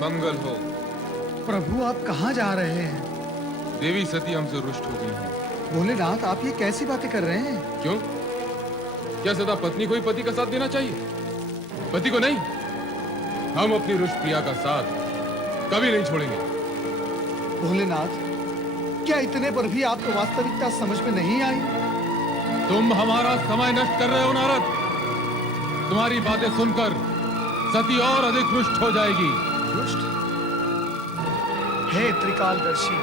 मंगल हो। प्रभु आप कहाँ जा रहे हैं? देवी सती हमसे रुष्ट हो गई है। भोलेनाथ आप ये कैसी बातें कर रहे हैं? क्यों? क्या सदा पत्नी को ही पति का साथ देना चाहिए, पति को नहीं? हम अपनी रुष्ट प्रिया का साथ कभी नहीं छोड़ेंगे। भोलेनाथ, क्या इतने पर भी आपको वास्तविकता समझ में नहीं आई? तुम हमारा समय नष्ट कर रहे हो नारद। तुम्हारी बातें सुनकर सती और अधिक रुष्ट हो जाएगी। रुष्ट? हे त्रिकालदर्शी,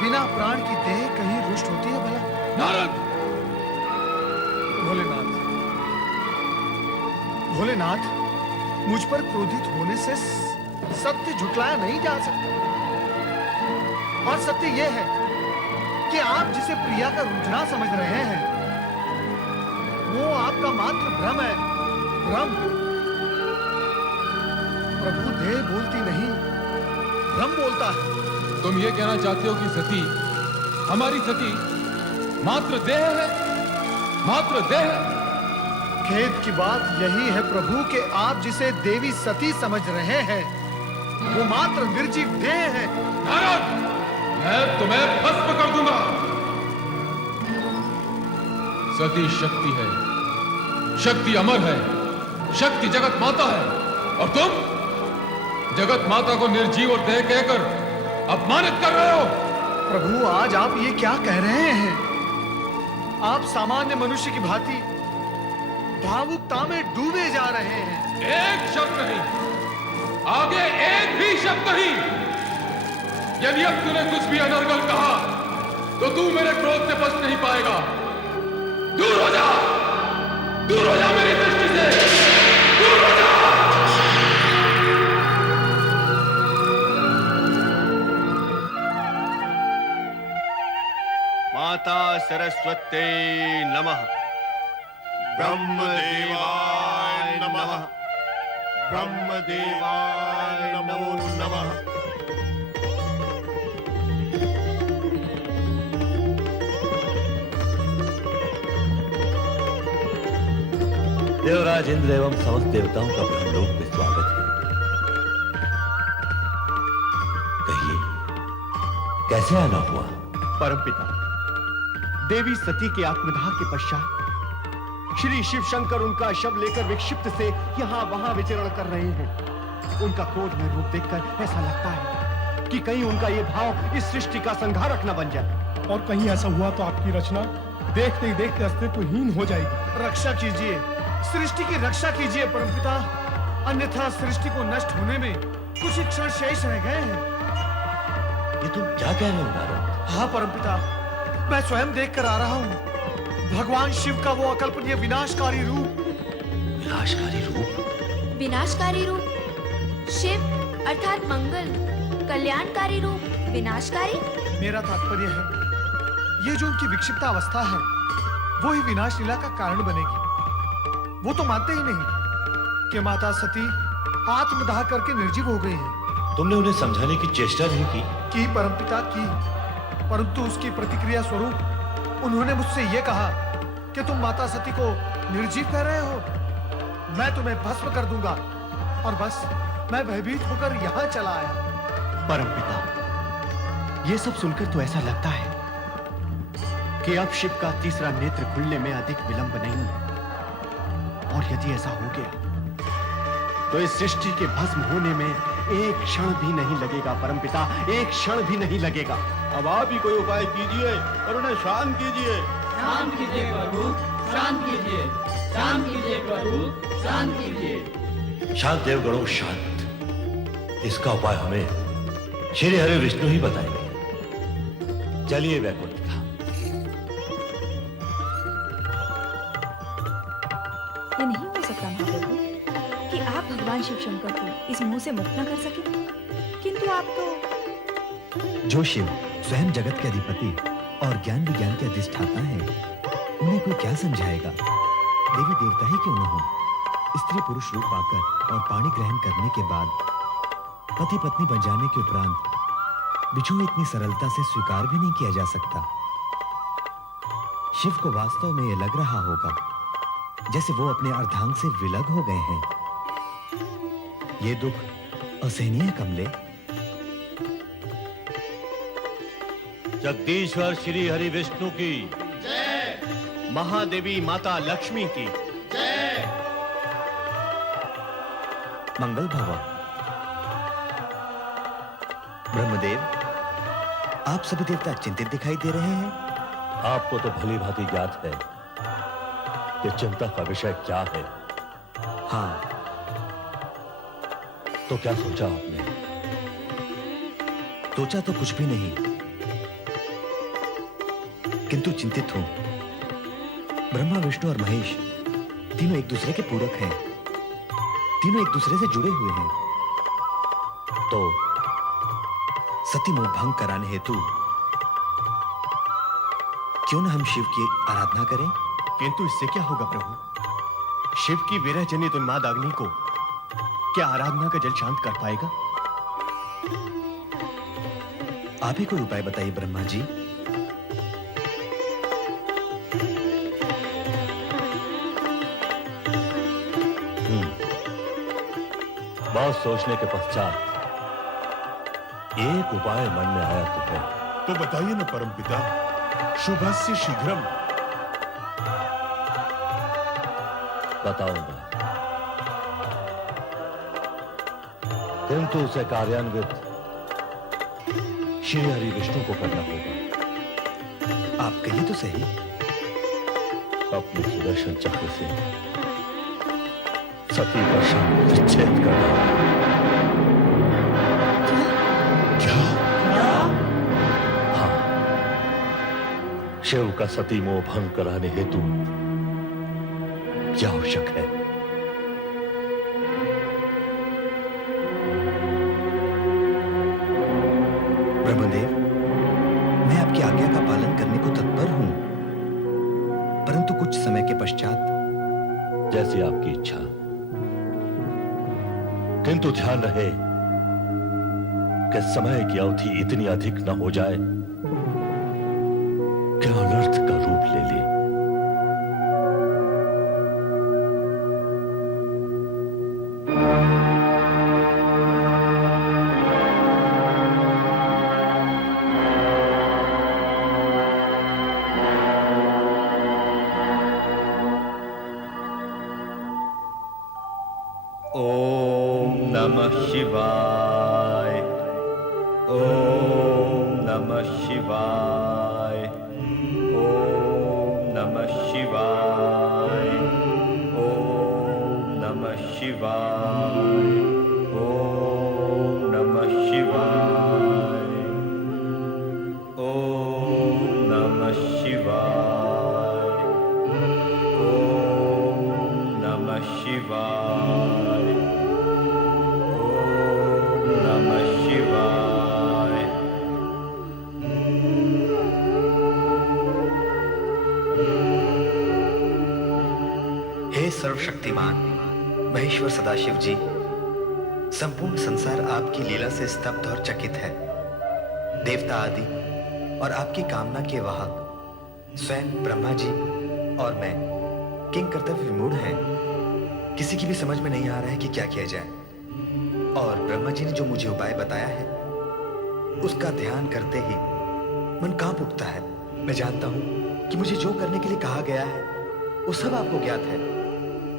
बिना प्राण की देह कहीं रुष्ट होती है भला? नारद! भोलेनाथ, भोलेनाथ, मुझ पर क्रोधित होने से सत्य झुटलाया नहीं जा सकता। और सत्य यह है कि आप जिसे प्रिया का रुझान समझ रहे हैं, वो आपका मात्र भ्रम है। भ्रम। प्रभु देह बोलती नहीं, भ्रम बोलता है। तुम ये कहना चाहते हो कि सती, हमारी सती मात्र देह है? मात्र देह? खेद की बात यही है प्रभु कि आप जिसे देवी सती समझ रहे हैं, वो मात्र निर्जीव देह है। नारद! मैं तुम्हें भस्म कर दूंगा। सती शक्ति है, शक्ति अमर है, शक्ति जगत माता है, और तुम जगत माता को निर्जीव और देह कहकर अपमानित कर रहे हो। प्रभु आज आप ये क्या कह रहे हैं? आप सामान्य मनुष्य की भांति भावुकता में डूबे जा रहे हैं। एक शब्द नहीं, आगे एक भी शब्द नहीं। यदि अब तूने कुछ भी अनर्गल कहा तो तू मेरे क्रोध से बच नहीं पाएगा। दूर हो जा, दूर हो जा मेरी दृष्टि से, दूर हो जा। माता सरस्वती नमः। ब्रह्मदेवाय नमः। ब्रह्मदेवाय नमो नमः। देवराज इंद्र एवं समस्त देवताओं का ब्रह्मलोक में स्वागत है। कहिए, कैसे आना हुआ? परमपिता, देवी सती के आत्मदाह के पश्चात श्री शिव शंकर उनका शव लेकर विक्षिप्त से यहाँ वहां विचरण कर रहे हैं। उनका क्रोध में रूप देखकर ऐसा लगता है कि कहीं उनका ये भाव इस सृष्टि का संहारक न बन जाए। और कहीं ऐसा हुआ तो आपकी रचना देखते ही देखते अस्तित्वहीन हो जाएगी। रक्षा कीजिए, सृष्टि की रक्षा कीजिए परमपिता, अन्यथा सृष्टि को नष्ट होने में कुछ क्षण शेष रह गए हैं। ये तुम क्या कह रहे हो नारद? हाँ परमपिता, मैं स्वयं देख कर आ रहा हूँ भगवान शिव का वो अकल्पनीय विनाशकारी रूप। विनाशकारी रूप? विनाशकारी रूप? शिव अर्थात मंगल, कल्याणकारी रूप विनाशकारी? मेरा तात्पर्य है, ये जो उनकी विक्षिप्ता अवस्था है, वो ही विनाश लीला का कारण बनेगी। वो तो मानते ही नहीं कि माता सती आत्मदाह करके निर्जीव हो गई है। तुमने उन्हें समझाने की चेष्टा नहीं की? परमपिता की, परंतु उसकी प्रतिक्रिया स्वरूप उन्होंने मुझसे यह कहा कि तुम माता सती को निर्जीव कह रहे हो, मैं तुम्हें भस्म कर दूंगा। और बस मैं भयभीत होकर यहां चला आया। परमपिता, ये सब सुनकर तो ऐसा लगता है कि अब शिव का तीसरा नेत्र खुलने में अधिक विलंब नहीं। और यदि ऐसा हो गया तो इस सृष्टि के भस्म होने में एक क्षण भी नहीं लगेगा परमपिता, एक क्षण भी नहीं लगेगा। अब आप ही कोई उपाय कीजिए और उन्हें शांत कीजिए। शांत कीजिए प्रभु, शांत कीजिए, शांत कीजिए प्रभु, शांत कीजिए। शांत देवगणों, शांत। इसका उपाय हमें श्री हरि विष्णु ही बताएंगे। चलिए वैकुंठ। ये नहीं हो सकता महाप्रभु कि आप भगवान शिव शंकर को इस मोह से मुक्त न कर सके, किंतु आप तो। जो शिव स्वयं जगत के अधिपति और ज्ञान विज्ञान के अधिष्ठाता है, उन्हें कोई क्या समझाएगा? देवी देवता ही क्यों न हो, स्त्री पुरुष रूप पाकर और पाणी ग्रहण करने के बाद पति पत्नी बन जाने के उपरांत बिछोह इतनी सरलता से स्वीकार भी नहीं किया जा सकता। शिव को वास्तव में यह लग रहा होगा जैसे वो अपने अर्धांग से विलग हो गए हैं। ये दुख असहनीय कमले। जगदीश्वर श्री हरि विष्णु की, महादेवी माता लक्ष्मी की, मंगल भव। ब्रह्मदेव, आप सभी देवता चिंतित दिखाई दे रहे हैं। आपको तो भली भांति ज्ञात है कि चिंता का विषय क्या है। हाँ, तो क्या सोचा आपने? सोचा तो कुछ भी नहीं, किंतु चिंतित हूं। ब्रह्मा, विष्णु और महेश तीनों एक दूसरे के पूरक हैं, तीनों एक दूसरे से जुड़े हुए हैं। तो सती मोह भंग कराने हेतु क्यों न हम शिव की आराधना करें? किंतु इससे क्या होगा प्रभु? शिव की विरह जनित उन्माद अग्नि को क्या आराधना का जल शांत कर पाएगा? आप ही कोई उपाय बताइए ब्रह्मा जी। बहुत सोचने के पश्चात एक उपाय मन में आया तुम्हें। तो बताइए न परमपिता, शुभस्य शीघ्रम। बताऊंगा, किंतु उसे कार्यान्वित श्री हरि विष्णु को करना होगा। आप कहिए तो सही। अपने सुदर्शन चक्र से सती का शव विच्छेद करना। हाँ, शिव का सती मोह भंग कराने हेतु क्या आवश्यक है? ब्रह्मदेव, मैं आपकी आज्ञा का पालन करने को तत्पर हूं, परंतु कुछ समय के पश्चात। जैसी आपकी इच्छा, किंतु ध्यान रहे कि समय की अवधि इतनी अधिक न हो जाए कि अनर्थ का रूप ले ले। ओम नमः शिवाय, ओम नमः शिवाय, ओम नमः शिवाय, ओम नमः शिवाय, ओम नमः शिवाय, ओम नमः शिवाय, ओम नमः शिवाय, ओम नमः शिवाय। हे सर्वशक्तिमान महेश्वर सदाशिव जी, संपूर्ण संसार आपकी लीला से स्तब्ध और चकित है। देवता आदि और आपकी कामना के वाहक स्वयं ब्रह्मा जी और मैं किंग कर्तव्य विमूढ़ हैं। किसी की भी समझ में नहीं आ रहा है कि क्या किया जाए, और ब्रह्मा जी ने जो मुझे उपाय बताया है उसका ध्यान करते ही मन कांप उठता है। मैं जानता हूं कि मुझे जो करने के लिए कहा गया है वो सब आपको ज्ञात है।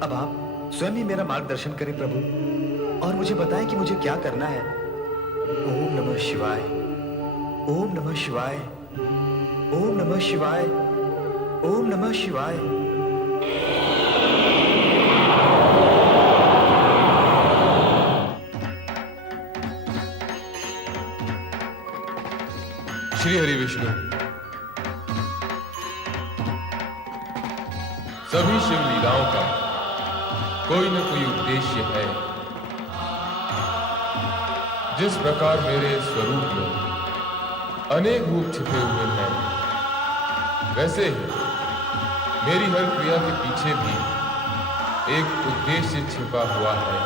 अब आप स्वयं ही मेरा मार्गदर्शन करें प्रभु, और मुझे बताएं कि मुझे क्या करना है। ओम नमः शिवाय, ओम नमः शिवाय, ओम नमः शिवाय, ओम नमः शिवाय। श्री हरि विष्णु, सभी शिव लीलाओं का कोई न कोई उद्देश्य है। जिस प्रकार मेरे स्वरूप में अनेक रूप छिपे हुए हैं, वैसे ही मेरी हर क्रिया के पीछे भी एक उद्देश्य छिपा हुआ है।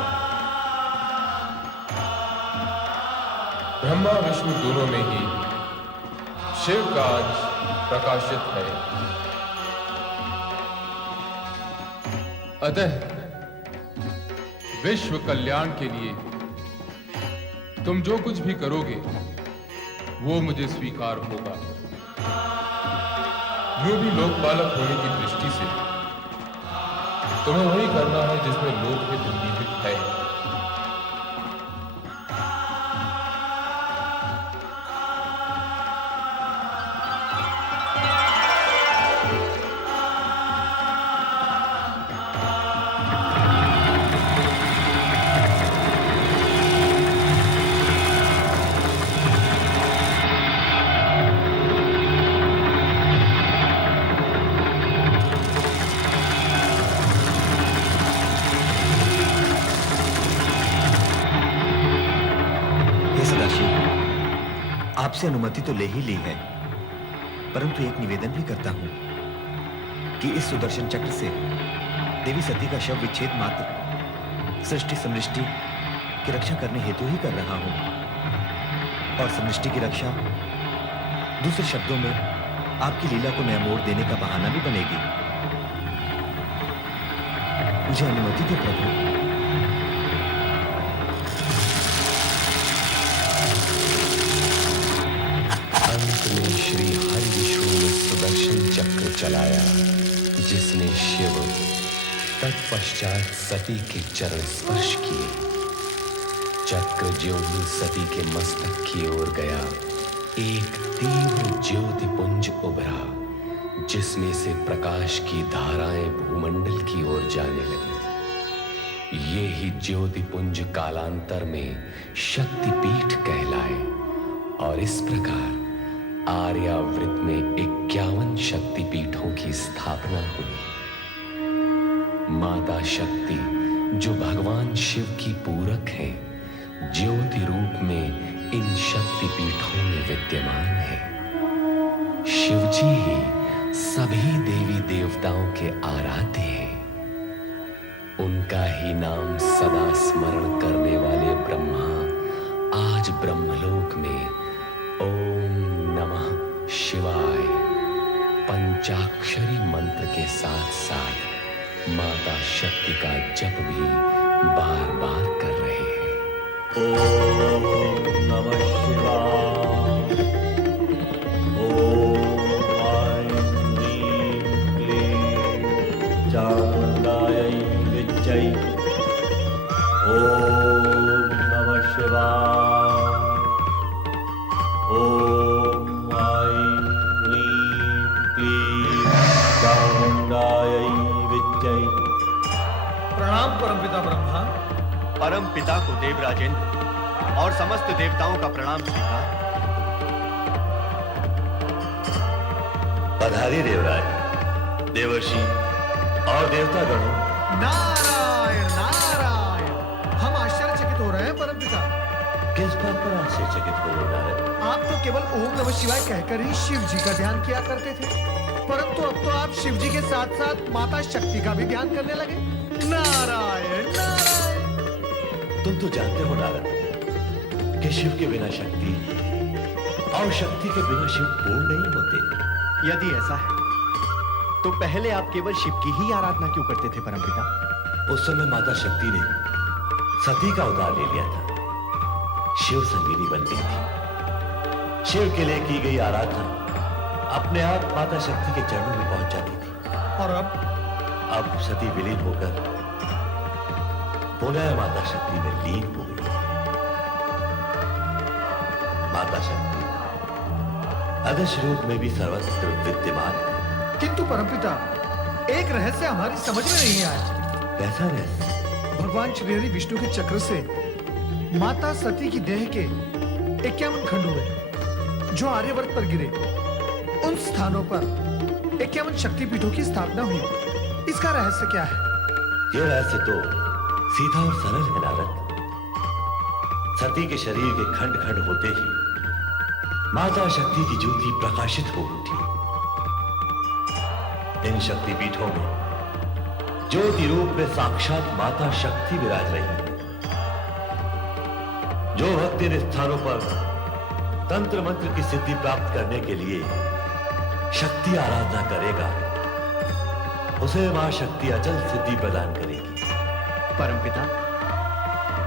ब्रह्मा विष्णु दोनों में ही शिव का आज प्रकाशित है। अतः विश्व कल्याण के लिए तुम जो कुछ भी करोगे वो मुझे स्वीकार होगा। जो भी लोकपालक होने की दृष्टि से तुम्हें वही करना है जिसमें लोकहित निहित है। आपसे अनुमति तो ले ही ली है, परंतु एक निवेदन भी करता हूं कि इस सुदर्शन चक्र से देवी सती का शव विच्छेद मात्र सृष्टि समृष्टि की रक्षा करने हेतु ही कर रहा हूं, और समृष्टि की रक्षा दूसरे शब्दों में आपकी लीला को नया मोड़ देने का बहाना भी बनेगी। मुझे अनुमति दे प्रभु। श्री हरि विष्णु ने सुदर्शन चक्र चलाया, जिसने शिव तत्पश्चात सती के चरण स्पर्श किए। चक्र ज्यों ही सती के मस्तक की ओर गया, एक तीव्र ज्योतिपुंज उभरा, जिसमें से प्रकाश की धाराएं भूमंडल की ओर जाने लगी। ये ही ज्योतिपुंज कालांतर में शक्तिपीठ कहलाए, और इस प्रकार आर्यावृत में 51 शक्तिपीठों की स्थापना हुई। माता शक्ति, जो भगवान शिव की पूरक है, ज्योति रूप में इन शक्तिपीठों में विद्यमान है। शिवजी ही सभी देवी देवताओं के आराध्य हैं। उनका ही नाम सदा स्मरण करने वाले ब्रह्मा आज ब्रह्मलोक में ओम नमः शिवाय पंचाक्षरी मंत्र के साथ साथ माता शक्ति का जप भी बार बार कर रहे हैं। ओम नमः शिवाय, ओम ऐं ह्रीं क्लीं चामुण्डायै विद्महे, ओम नमः शिवाय, ओम ऐं ह्रीं क्लीं चामुण्डायै विद्महे। प्रणाम परमपिता ब्रह्मा। परम पिता को देवराजेंद्र और समस्त देवताओं का प्रणाम स्वीकार। पधारिए देवराज, देवर्षि और देवतागणों। नारायण नारायण, हम आश्चर्यचकित हो रहे हैं परमपिता। किस बात पर आश्चर्यचकित हो रहे हैं? आप तो केवल ओम नमः शिवाय कहकर ही शिव जी का ध्यान किया करते थे, परंतु अब तो आप शिव जी के साथ साथ माता शक्ति का भी ध्यान करने लगे। नारायण नारायण। तुम तो जानते हो नारद कि शिव के बिना शक्ति और शक्ति के बिना शिव पूर्ण नहीं होते। यदि ऐसा है तो पहले आप केवल शिव की ही आराधना क्यों करते थे परमपिता? उस समय माता शक्ति ने सती का अवतार ले लिया था, शिव संगिनी बन गई थी। शिव के लिए की गई आराधना अपने आप माता शक्ति के चरणों में पहुंच जाती थी। और अब सती विलीन होकर पुनः माता शक्ति में लीन हो गई। माता शक्ति अदृश्य रूप में भी सर्वत्र विद्यमान है। किंतु परमपिता, एक रहस्य हमारी समझ में नहीं आया। कैसा रहस्य? भगवान श्री हरि विष्णु के चक्र से माता सती की देह के 51 खंड हुए, जो आर्यवर्त पर गिरे। उन स्थानों पर 51 शक्तिपीठों की स्थापना हुई। इसका रहस्य क्या है? यह रहस्य तो सीधा और सरल है नारद। सती के शरीर के खंड खंड होते ही माता शक्ति की ज्योति प्रकाशित हो उठी। इन शक्तिपीठों में ज्योति रूप में साक्षात माता शक्ति विराज रही है। जो भक्त इन स्थानों पर तंत्र मंत्र की सिद्धि प्राप्त करने के लिए शक्ति आराधना करेगा, उसे मां शक्ति अचल सिद्धि प्रदान करेगी। परमपिता,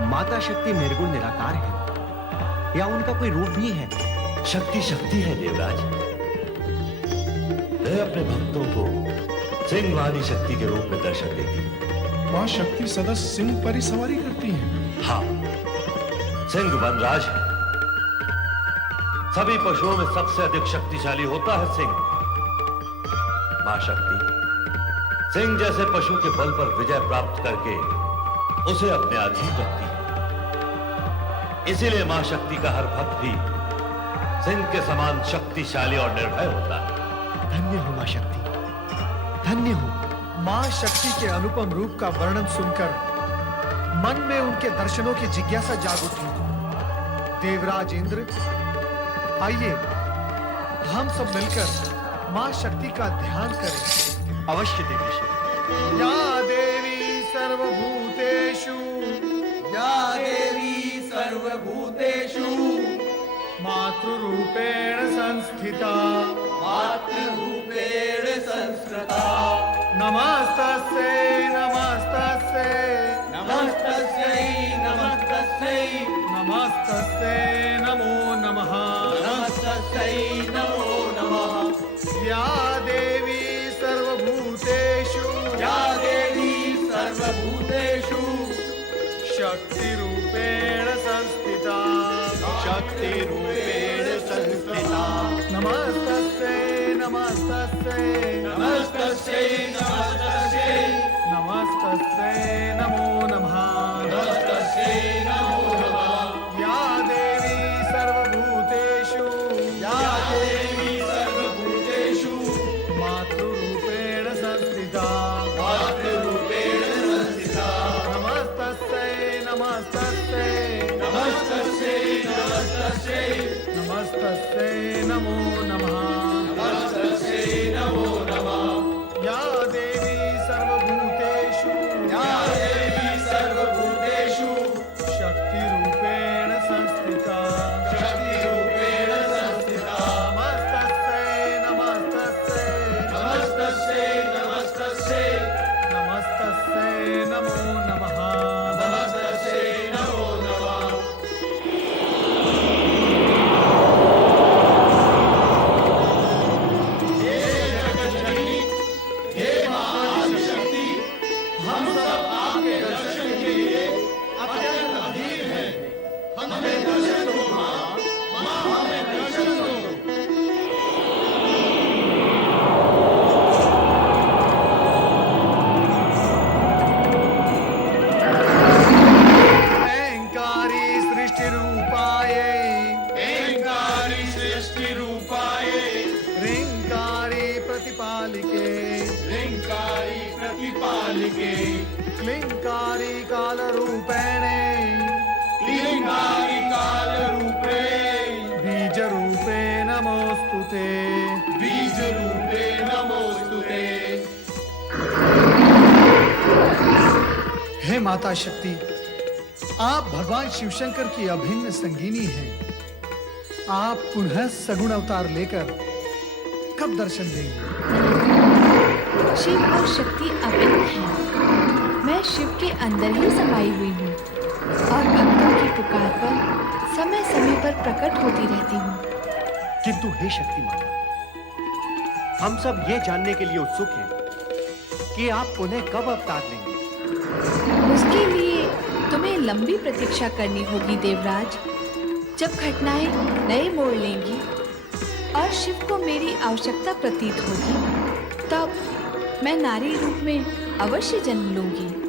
माता शक्ति निर्गुण निराकार है, या उनका कोई रूप भी है? शक्ति शक्ति है देवराज। वह अपने भक्तों को सिंह वाली शक्ति के रूप में दर्शन देती है। माँ शक्ति सदा सिंह पर ही सवारी करती हैं। हाँ, सिंह वनराज है। सभी पशुओं में सबसे अधिक शक्तिशाली होता है सिंह। मां शक्ति सिंह जैसे पशु के बल पर विजय प्राप्त करके उसे अपने अधीन रखती है। इसीलिए मां शक्ति का हर भक्त भी सिंह के समान शक्तिशाली और निर्भय होता है। धन्य हो मां शक्ति, धन्य हो। मां शक्ति के अनुपम रूप का वर्णन सुनकर मन में उनके दर्शनों की जिज्ञासा जाग उठी। देवराज इंद्र, आइए हम सब मिलकर मां शक्ति का ध्यान करें। अवश्य देवी श्री। या देवी सर्वभूतेषु, या देवी सर्वभूतेषु मातृरूपेण संस्थिता, मातृरूपेण संस्कृता। नमस्तस्यै नमस्तस्यै नमस्तस्यै नमस्तस्यै नमस्तस्यै नमो नमः। नमस्तस्यै नमो नमः। या देवी सर्वभूतेषु, या देवी सर्वभूतेषु शक्तिरूपेण संस्थिता, शक्तिरूपेण संस्थिता। नमस्तस्यै नमस्तस्यै नमस्तस्यै नमस्तस्यै नमस्तस्यै नमो नमः। नमस्तस्यै नमो नमः। या देवी सर्वभूतेषु, या देवी सर्वभूतेषु मातृरूपेण संस्थिता, मातृरूपेण संस्थिता। नमस्तस्यै नमस्तस्यै नमस्तस्यै नमस्तस्यै नमस्तस्यै नमो नमः। नमस्तस्यै नमो नमः। या देवी सर्वभूतेषु, या देवी सर्वभूतेषु शक्तिरूपेण संस्थिता, शक्तिरूपेण संस्थिता। नमस्तस्यै नमस्तस्यै नमस्तस्यै नमस्तस्यै नमस्तस्यै नमो नमः। नमस्तस्यै नमो नमः। हे जगज्जननी, हे महाशक्ति, हम सब आपके दर्शन के लिए अत्यंत अधीर हैं। हमें दर्शन दो माँ, माँ हमें दर्शन दो। ऐङ्कारी सृष्टिरूपायै, ऐङ्कारी सृष्टिरूपायै, ह्रीङ्कारी प्रतिपालिके, ह्रीङ्कारी प्रतिपालिके, क्लीङ्कारी कालरूपेणे, क्लीङ्कारी कालरूपे, बीजरूपे नमोऽस्तु ते। बीजरूपे नमोऽस्तु ते। हे माता शक्ति, आप भगवान शिवशंकर की अभिन्न संगिनी हैं। आप पुनः सगुण अवतार लेकर कब दर्शन देंगे? शिव और शक्ति अभिन्न हैं। मैं शिव के अंदर ही समाई हुई हूँ और भक्तों की पुकार पर समय समय पर प्रकट होती रहती हूँ। किंतु हे शक्ति माता, हम सब ये जानने के लिए उत्सुक हैं कि आप पुनः कब अवतार लेंगे। उसके लिए तुम्हें लंबी प्रतीक्षा करनी होगी देवराज। जब घटनाएं नए मोड़ लेंगी और शिव को मेरी आवश्यकता प्रतीत होगी, तब मैं नारी रूप में अवश्य जन्म लूंगी।